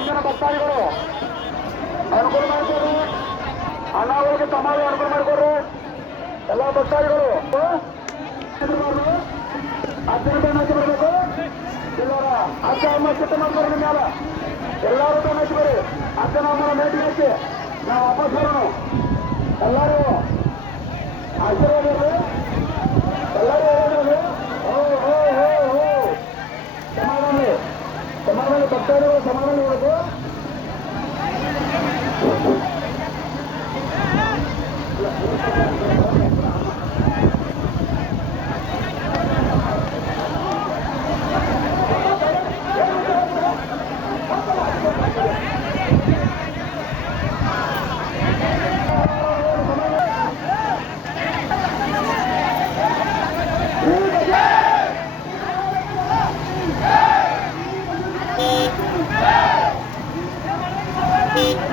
ಎಷ್ಟು ಜನ ಭಕ್ತಾದಿಗಳು, ಅನುಕೂಲ ಮಾಡ್ಕೊಡ್ರಿ. ಅಣ್ಣ ಅವರಿಗೆ ತಮಗೆ ಅನುಕೂಲ ಮಾಡಿಕೊಡ್ರಿ. ಎಲ್ಲ ಭಕ್ತಾದಿಗಳು, ಹತ್ತು ರೂಪಾಯಿ ನಾಚಿ ಬರಬೇಕು ಇಲ್ಲವರ ಅಕ್ಕ ಅಮ್ಮ ಚಿತ್ತ ಮಾಡ್ಕೊಡ್ರಿ ನಿಮ್ಮ ಎಲ್ಲ ಎಲ್ಲರೂ ನಾಚಿ ಬರ್ರಿ ಅಕ್ಕ ನಮ್ಮ ಮೇಟಿ ಹಾಕಿ ನಾವು ವಾಪಸ್ ಬರೋಣ. Bye.